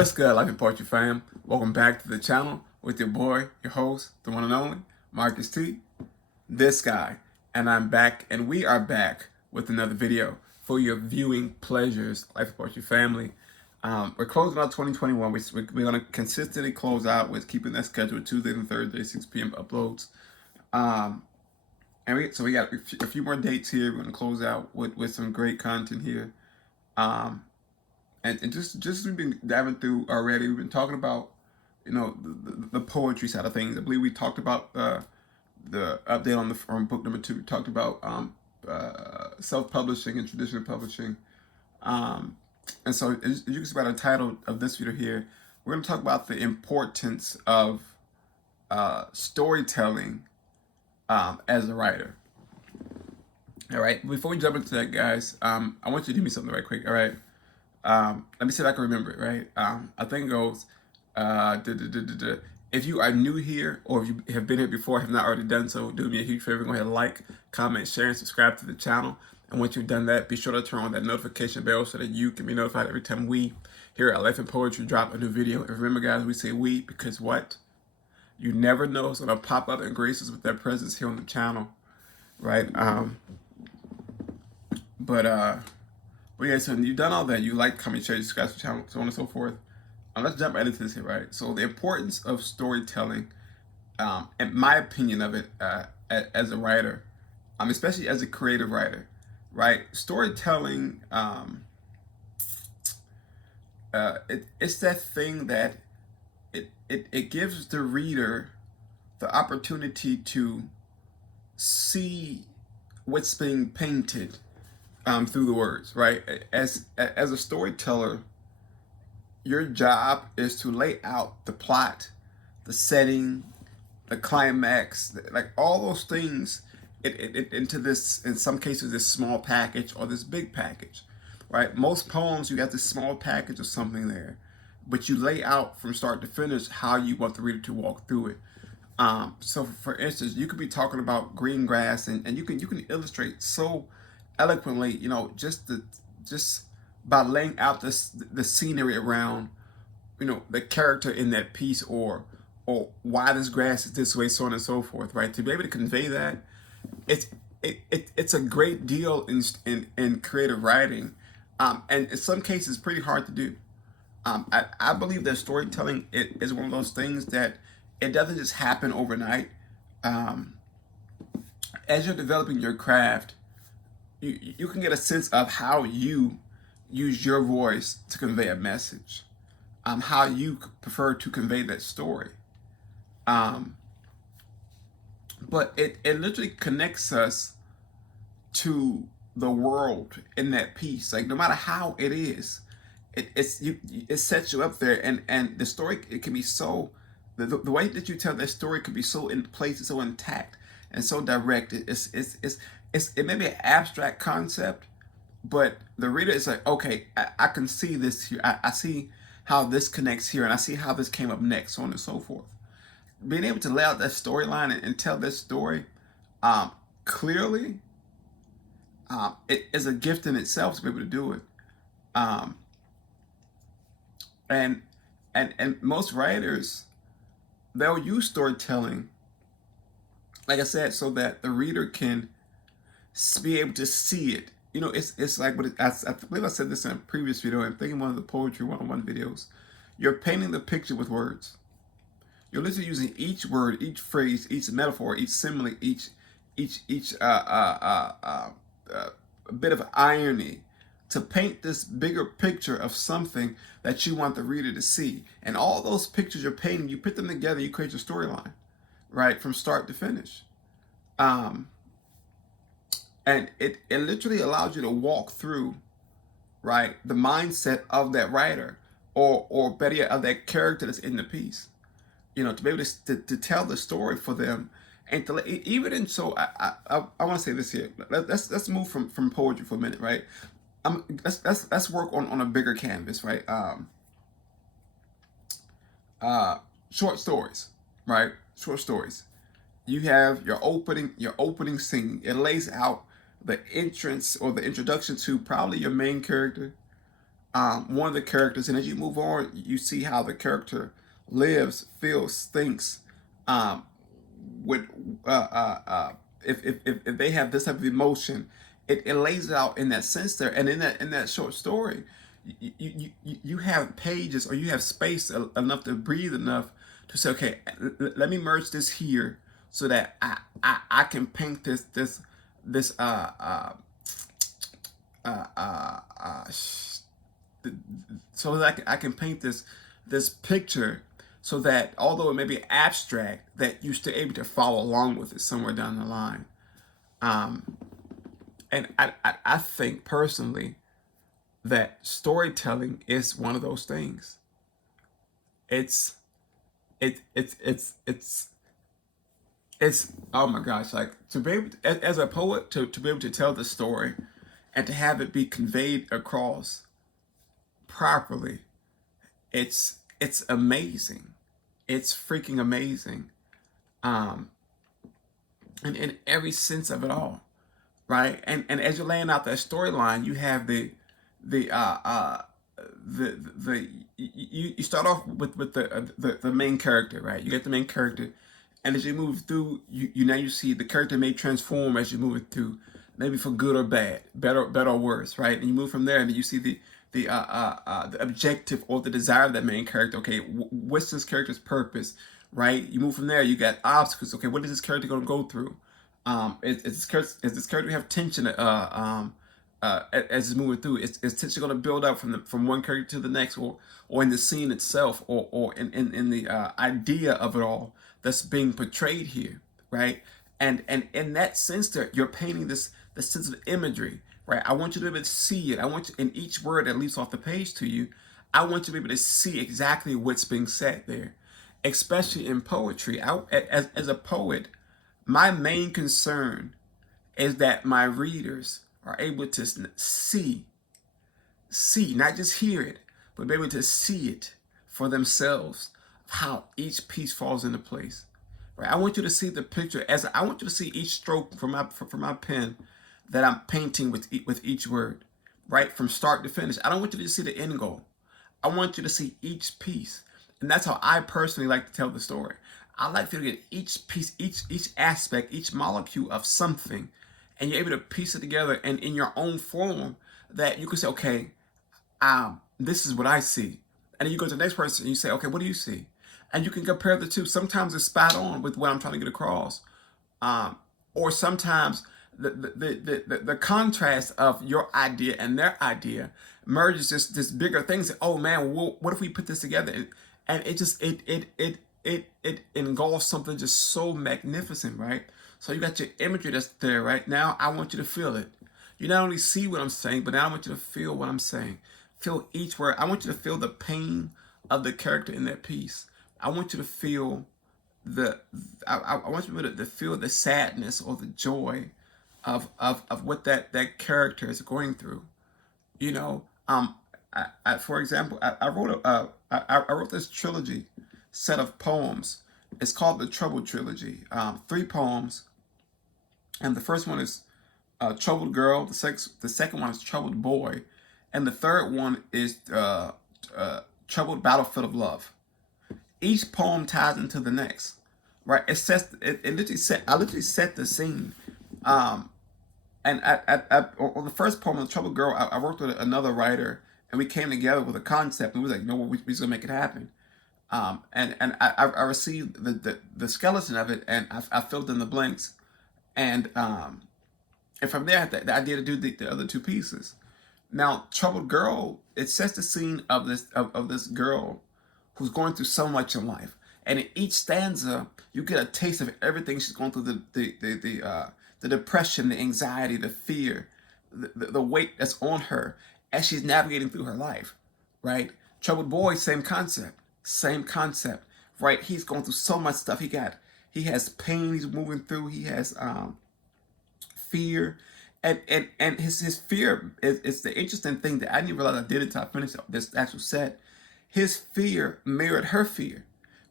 What's good, Life and Poetry fam? Welcome back to the channel with your boy, your host, the one and only, Marcus T, this guy. And I'm back, and we are back with another video for your viewing pleasures, Life and Poetry family. We're closing out 2021. We're going to consistently close out with keeping that schedule Tuesday and Thursday, 6 p.m. uploads. So we got a few more dates here. We're going to close out with some great content here. And just we've been diving through already. We've been talking about, the poetry side of things. I believe we talked about the update on book number 2. We talked about self-publishing and traditional publishing. And so as you can see by the title of this video here, we're going to talk about the importance of storytelling as a writer. All right. Before we jump into that, guys, I want you to do me something right quick. All right. Let me see if I can remember it, right? I think it goes, if you are new here or if you have been here before, have not already done so, do me a huge favor. Go ahead and like, comment, share, and subscribe to the channel. And once you've done that, be sure to turn on that notification bell so that you can be notified every time we here at Life and Poetry drop a new video. And remember, guys, we say we because what? You never know who's going to pop up and grace us with their presence here on the channel, right? But yeah, so you've done all that. You like, comment, share, subscribe to the channel, so on and so forth. Let's jump right into this here, right? So the importance of storytelling, in my opinion of it, as a writer, especially as a creative writer, right? Storytelling, it's that thing that it gives the reader the opportunity to see what's being painted through the words, right? As a storyteller, your job is to lay out the plot, the setting, the climax, like all those things into this, in some cases, this small package or this big package, right? Most poems, you got this small package or something there, but you lay out from start to finish how you want the reader to walk through it. So for instance, you could be talking about green grass and you can illustrate so eloquently, just by laying out the scenery around, the character in that piece or why this grass is this way, so on and so forth, right? To be able to convey that, it's a great deal in creative writing, and in some cases pretty hard to do. I believe that storytelling is one of those things that it doesn't just happen overnight. As you're developing your craft, you can get a sense of how you use your voice to convey a message, how you prefer to convey that story. But it literally connects us to the world in that piece. Like no matter how it is, it sets you up there, and the story, it can be so, the way that you tell that story could be so in place, so intact and so direct. It may be an abstract concept, but the reader is like, okay, I can see this here. I see how this connects here, and I see how this came up next, so on and so forth. Being able to lay out that storyline and tell this story clearly, it is a gift in itself to be able to do it. And most writers, they'll use storytelling, like I said, so that the reader can be able to see it. It's like I believe I said this in a previous video. I'm thinking one of the Poetry 101 videos. You're painting the picture with words. You're literally using each word, each phrase, each metaphor, each simile, each bit of irony to paint this bigger picture of something that you want the reader to see. And all those pictures you're painting, you put them together, you create your storyline, right, from start to finish. And it literally allows you to walk through, right, the mindset of that writer or better yet, of that character that's in the piece. To be able to tell the story for them, and to even in so I want to say this here. Let's move from poetry for a minute, right? Let's work on a bigger canvas, right? Short stories, right? Short stories. You have your opening scene. It lays out the entrance or the introduction to probably your main character, one of the characters, and as you move on, you see how the character lives, feels, thinks. Um, with if they have this type of emotion, it lays it out in that sense there, and in that short story, you have pages, or you have space enough to breathe enough to say, okay, let me merge this here so that I can paint this uh, uh, uh, so that I can paint this picture, so that although it may be abstract, that you're still able to follow along with it somewhere down the line. Um, and I think personally that storytelling is one of those things. It's it it's it's oh my gosh, like to be able to, as a poet, to be able to tell the story and to have it be conveyed across properly, it's amazing. It's freaking amazing. Um, and in every sense of it all, right? And as you're laying out that storyline, you have the the you start off with the main character, right? You get the main character, and as you move through, you now you see the character may transform as you move it through, maybe for good or bad, better or worse, right? And you move from there, and you see the objective or the desire of that main character. Okay, what's this character's purpose, right? You move from there, you got obstacles. Okay, what is this character going to go through? Is this character have tension? As it's moving through, is tension going to build up from one character to the next, or in the scene itself, or in the idea of it all that's being portrayed here, right? And in that sense, there you're painting the sense of imagery, right? I want you to be able to see it. I want you, in each word that leaps off the page to you, I want you to be able to see exactly what's being said there, especially in poetry. As a poet, my main concern is that my readers are able to see, not just hear it, but be able to see it for themselves, how each piece falls into place. Right? I want you to see the picture, as I want you to see each stroke from my pen that I'm painting with each word, right, from start to finish. I don't want you to see the end goal. I want you to see each piece, and that's how I personally like to tell the story. I like for you to get each piece, each aspect, each molecule of something, and you're able to piece it together and in your own form, that you can say, okay, this is what I see. And then you go to the next person and you say, okay, what do you see? And you can compare the two. Sometimes it's spot on with what I'm trying to get across. Or sometimes the contrast of your idea and their idea merges this bigger thing. Say, oh man, what if we put this together? And it just it engulfs something just so magnificent, right? So you got your imagery that's there, right? Now I want you to feel it. You not only see what I'm saying, but now I want you to feel what I'm saying. Feel each word. I want you to feel the pain of the character in that piece. I want you to feel I want you to feel the sadness or the joy of what that character is going through. You know, for example, I wrote this trilogy set of poems. It's called the Trouble Trilogy. 3 poems, and the first one is Troubled Girl. The second one is Troubled Boy, and the third one is Troubled Battlefield of Love. Each poem ties into the next, right? It literally set I literally set the scene. And on the first poem, the Troubled Girl, I worked with another writer, and we came together with a concept, and we was like, no, we're just gonna make it happen. And I received the skeleton of it, and I filled in the blanks, and from there I had the idea to do the other 2 pieces. Now, Troubled Girl, it sets the scene of this girl who's going through so much in life, and in each stanza you get a taste of everything she's going through, the depression, the anxiety, the fear, the weight that's on her as she's navigating through her life, right? Troubled Boy, same concept, right? He's going through so much stuff. He has pain he's moving through. He has fear, and his fear is the interesting thing that I didn't realize I did until I finished this actual set. His fear mirrored her fear,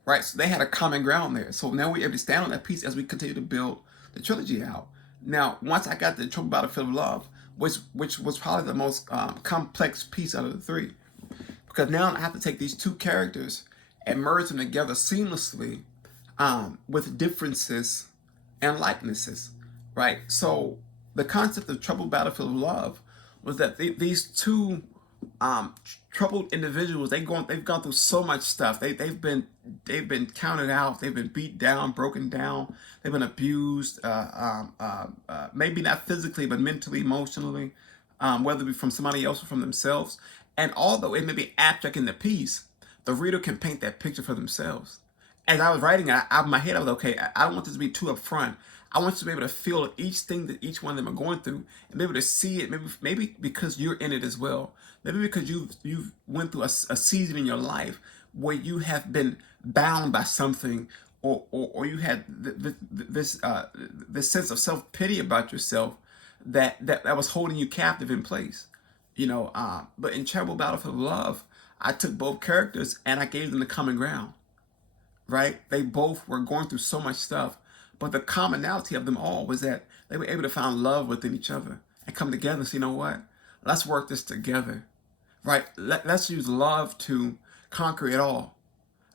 right? So they had a common ground there. So now we're able to stand on that piece as we continue to build the trilogy out. Now, once I got the Trouble Battlefield of Love, which was probably the most complex piece out of the three, because now I have to take these two characters and merge them together seamlessly, with differences and likenesses, right? So the concept of Troubled Battlefield of Love was that these two troubled individuals, they've gone through so much stuff. They've been counted out. They've been beat down, broken down. They've been abused. Maybe not physically, but mentally, emotionally, whether it be from somebody else or from themselves. And although it may be abstract in the piece, the reader can paint that picture for themselves. As I was writing, out of my head, I was okay. I don't want this to be too upfront. I want you to be able to feel each thing that each one of them are going through, and be able to see it. Maybe because you're in it as well. Maybe because you've went through a season in your life where you have been bound by something, or you had this sense of self pity about yourself that was holding you captive in place. But in Trouble Battlefield of Love, I took both characters and I gave them the common ground. Right? They both were going through so much stuff, but the commonality of them all was that they were able to find love within each other and come together and say, you know what? Let's work this together, right? Let's use love to conquer it all.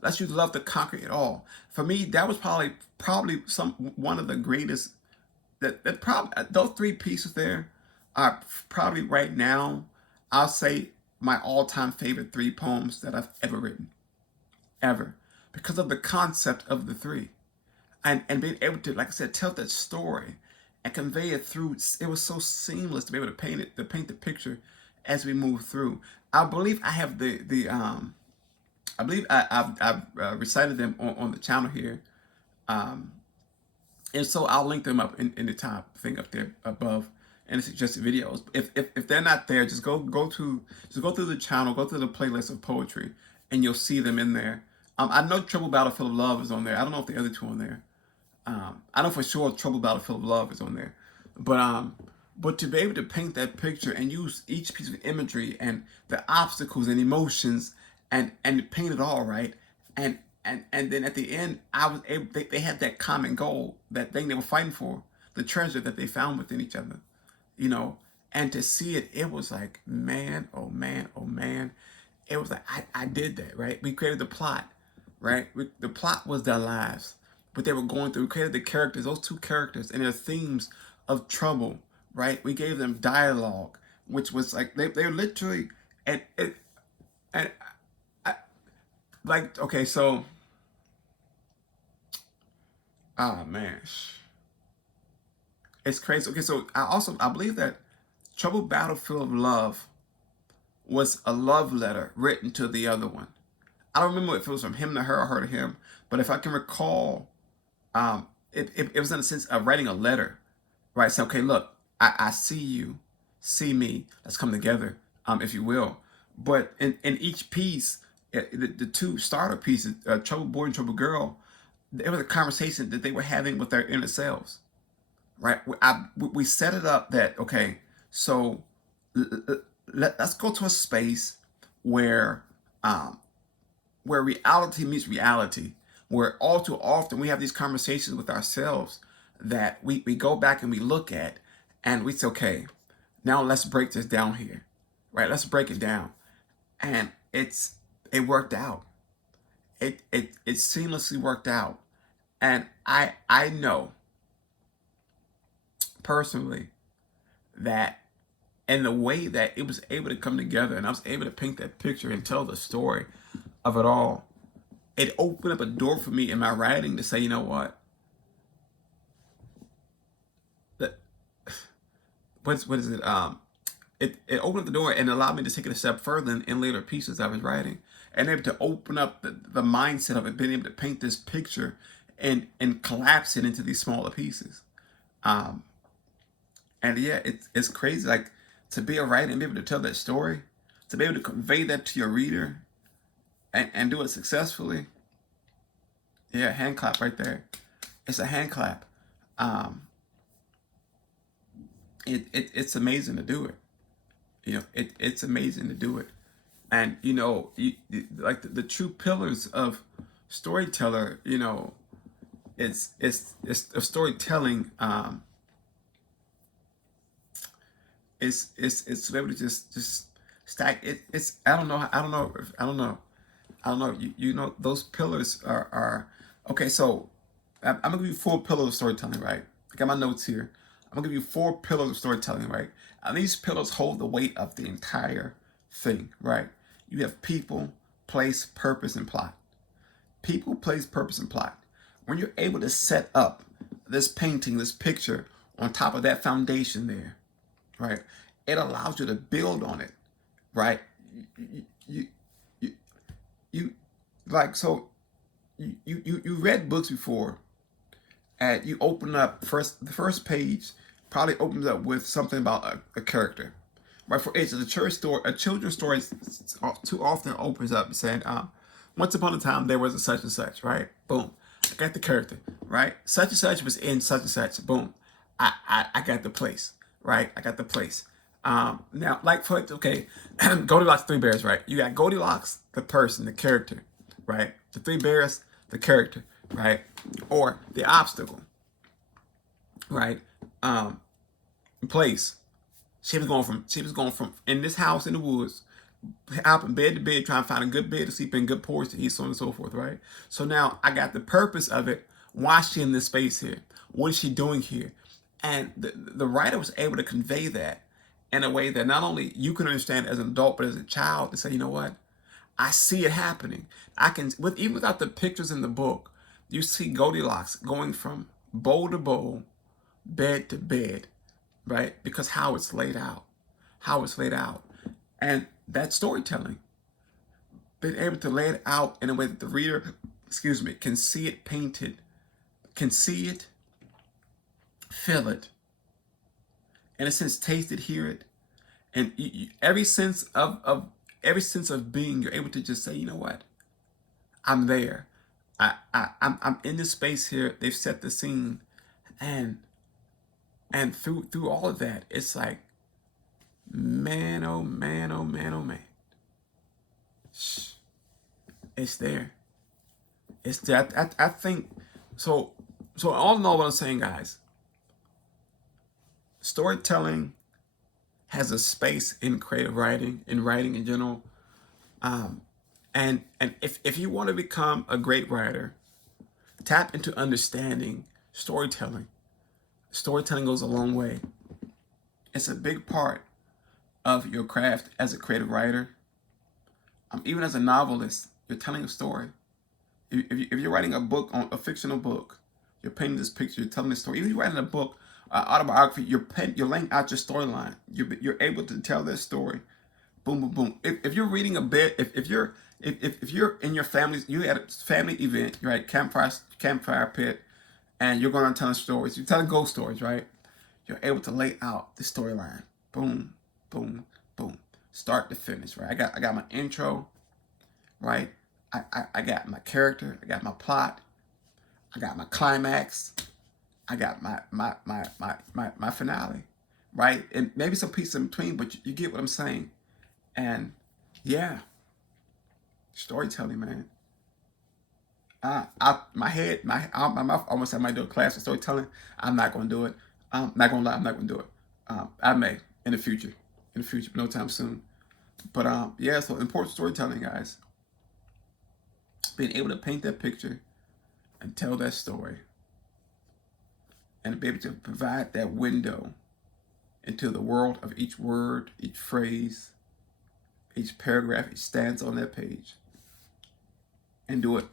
Let's use love to conquer it all. For me, that was probably one of the greatest. That probably those three pieces there are probably right now, I'll say, my all-time favorite three poems that I've ever written, ever, because of the concept of the three, and being able to, like I said, tell that story and convey it through. It was so seamless to be able to paint the picture as we move through. I believe I have I believe I've recited them on the channel here, and so I'll link them up in the top thing up there above in the suggested videos. If they're not there, just go through the channel, go through the playlist of poetry, and you'll see them in there. I know Trouble Battlefield of Love is on there. I don't know if the other two are on there. I know for sure Trouble Battlefield of Love is on there. But to be able to paint that picture and use each piece of imagery and the obstacles and emotions and paint it all right, and then at the end, I was able. They had that common goal, that thing they were fighting for, the treasure that they found within each other, And to see it, it was like, man, oh man, oh man. It was like I did that, right? We created the plot, right? The plot was their lives, but they were going through. We created the characters, those two characters, and their themes of trouble, right? We gave them dialogue, which was like they literally and I, like, okay, so man, it's crazy. Okay, so I believe that Trouble Battlefield of Love was a love letter written to the other one. I don't remember if it was from him to her or her to him, but if I can recall, it was in a sense of writing a letter, right? So, okay, look, I see you, see me, let's come together, if you will. But in each piece, the two starter pieces, Trouble Boy and Trouble Girl, it was a conversation that they were having with their inner selves, right? We set it up that, okay, so let's go to a space where reality meets reality, where all too often we have these conversations with ourselves that we go back and we look at, and we say, okay, now let's break this down here, right? Let's break it down. And it worked out. It seamlessly worked out. And I know personally that in the way that it was able to come together and I was able to paint that picture and tell the story of it all, it opened up a door for me in my writing to say, you know what? What is it? It opened up the door and allowed me to take it a step further in later pieces I was writing, and able to open up the mindset of it, being able to paint this picture and collapse it into these smaller pieces. And yeah, it's crazy, like, to be a writer and be able to tell that story, to be able to convey that to your reader and do it successfully. Yeah, hand clap right there. It's a hand clap. It's amazing to do it. It's amazing to do it. And like the true pillars of storyteller, it's a storytelling. it's able to just stack it. It's I don't know. You know those pillars are okay. So I'm gonna give you 4 pillars of storytelling, right? I got my notes here. I'm gonna give you 4 pillars of storytelling, right? And these pillars hold the weight of the entire thing, right? You have people, place, purpose, and plot. People, place, purpose, and plot. When you're able to set up this painting, this picture on top of that foundation there, right? It allows you to build on it, right? You, you, you like so you read books before, and you open up the first page probably opens up with something about a character, right? For instance, a children's story too often opens up saying, "Once upon a time there was a such and such," right? Boom, I got the character, right? Such and such was in such and such. Boom, I got the place, right? I got the place. Now, like for okay, Goldilocks, Three Bears, right? You got Goldilocks, the person, the character, right? The Three Bears, the character, right? Or the obstacle, right? Place. She was going from in this house in the woods, hopping bed to bed, trying to find a good bed to sleep in, good porch to eat, so on and so forth, right? So now I got the purpose of it. Why is she in this space here? What is she doing here? And the writer was able to convey that in a way that not only you can understand as an adult, but as a child to say, you know what? I see it happening. I can, even without the pictures in the book, you see Goldilocks going from bowl to bowl, bed to bed, right? Because how it's laid out, and that's storytelling. Being able to lay it out in a way that the reader, can see it painted, can see it, feel it, in a sense, taste it, hear it, and every sense of being, you're able to just say, you know what, I'm there. I'm in this space here. They've set the scene, and through all of that, it's like, man, oh man, oh man, oh man. Shh. It's there. It's there. I think so. So all in all, what I'm saying, guys, storytelling has a space in creative writing, in writing in general. And if you want to become a great writer, tap into understanding storytelling. Storytelling goes a long way. It's a big part of your craft as a creative writer. Even as a novelist, you're telling a story. If you're writing a book, a fictional book, you're painting this picture, you're telling this story. Even if you're writing a book, autobiography, you're laying out your storyline. You're able to tell this story. Boom, boom, boom. If you're reading a bit, if you're in your family, you had a family event, you're at campfire pit, and you're going to tell stories. You're telling ghost stories, right? You're able to lay out the storyline. Boom, boom, boom. Start to finish, right? I got my intro, right? I got my character, I got my plot, I got my climax, I got my finale, right? And maybe some pieces in between, but you get what I'm saying. And yeah, storytelling, man. My mouth almost had might do a class of storytelling. I'm not going to do it. I'm not going to lie. I'm not going to do it. I may in the future, but no time soon. But yeah, so important storytelling, guys. Being able to paint that picture and tell that story, and be able to provide that window into the world of each word, each phrase, each paragraph, each stanza on that page, and do it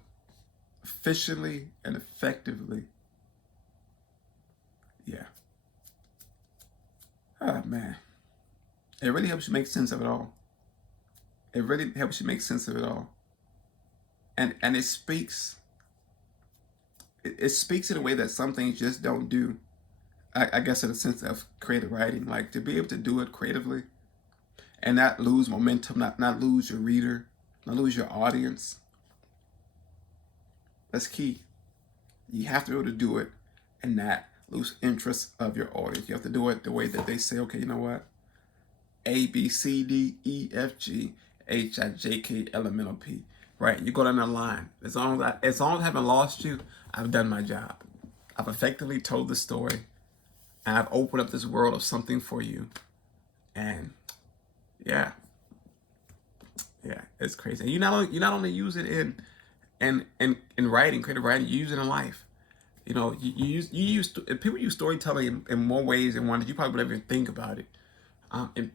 efficiently and effectively. Yeah. Oh man, it really helps you make sense of it all. It really helps you make sense of it all. And it speaks in a way that some things just don't do. I guess in a sense of creative writing, like to be able to do it creatively and not lose momentum, not lose your reader, not lose your audience. That's key. You have to be able to do it and not lose interest of your audience. You have to do it the way that they say, okay, you know what? A, B, C, D, E, F, G, H, I, J, K, L, M, N, O, P. Right? You go down the line. As long as I haven't lost you, I've done my job. I've effectively told the story, and I've opened up this world of something for you. And yeah, it's crazy. And you not only use it in writing, creative writing, you use it in life. You know, people use storytelling in more ways than one that you probably would ever think about it.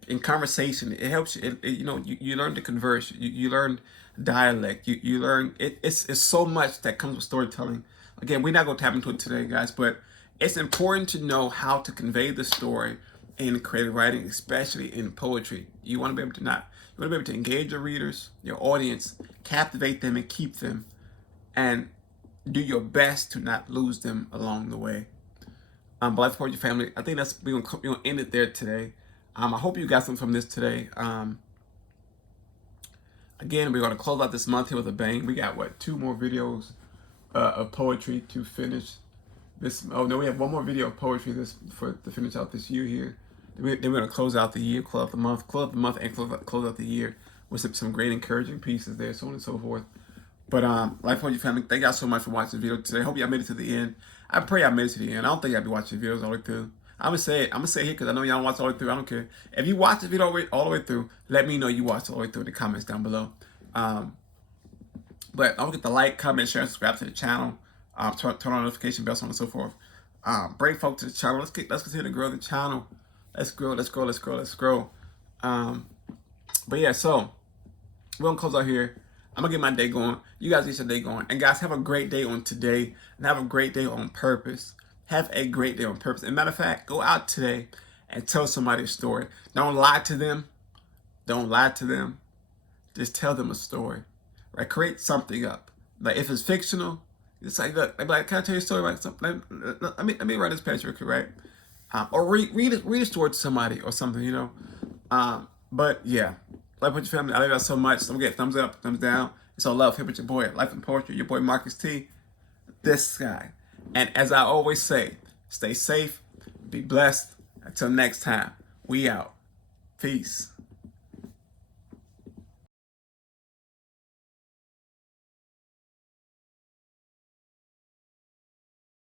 In conversation, it helps you. You know, you learn to converse. You learn dialect. You learn it's so much that comes with storytelling. Again, we're not going to tap into it today, guys, but it's important to know how to convey the story in creative writing, especially in poetry. You want to be able to you want to be able to engage your readers, your audience, captivate them, and keep them, and do your best to not lose them along the way. But Life Poetry family, I think we're gonna end it there today. I hope you got something from this today. Again, we're gonna close out this month here with a bang. We got what, 2 more videos of poetry to finish this. Oh no, we have 1 more video of poetry to finish out this year here. Then we're gonna close out the year, close out the month, and close out the year with some great encouraging pieces there, so on and so forth. But Life Poetry family, thank y'all so much for watching the video today. Hope y'all made it to the end. I pray y'all made it to the end. I don't think y'all be watching videos all the way through. I'm gonna say it here because I know y'all watch all the way through. I don't care. If you watch the video all the way through, let me know you watched all the way through in the comments down below. But don't forget to like, comment, share, and subscribe to the channel. Turn on notification bells, so on and so forth. Bring folks to the channel. Let's continue to grow the channel. Let's grow. But yeah, so we're gonna close out here. I'm gonna get my day going. You guys get your day going. And guys, have a great day on today. And have a great day on purpose. Have a great day on purpose. And matter of fact, go out today and tell somebody a story. Don't lie to them. Don't lie to them. Just tell them a story. Right? Create something up. Like if it's fictional, it's like, look, like, can I tell you a story about something? Let me write this page real quick, right? Or read a story to somebody or something, you know. But yeah. Life Poetry family, I love y'all so much. Don't forget, thumbs up, thumbs down. It's all love. Here with your boy, Life and Poetry, your boy Marcus T. This guy. And as I always say, stay safe, be blessed. Until next time, we out. Peace.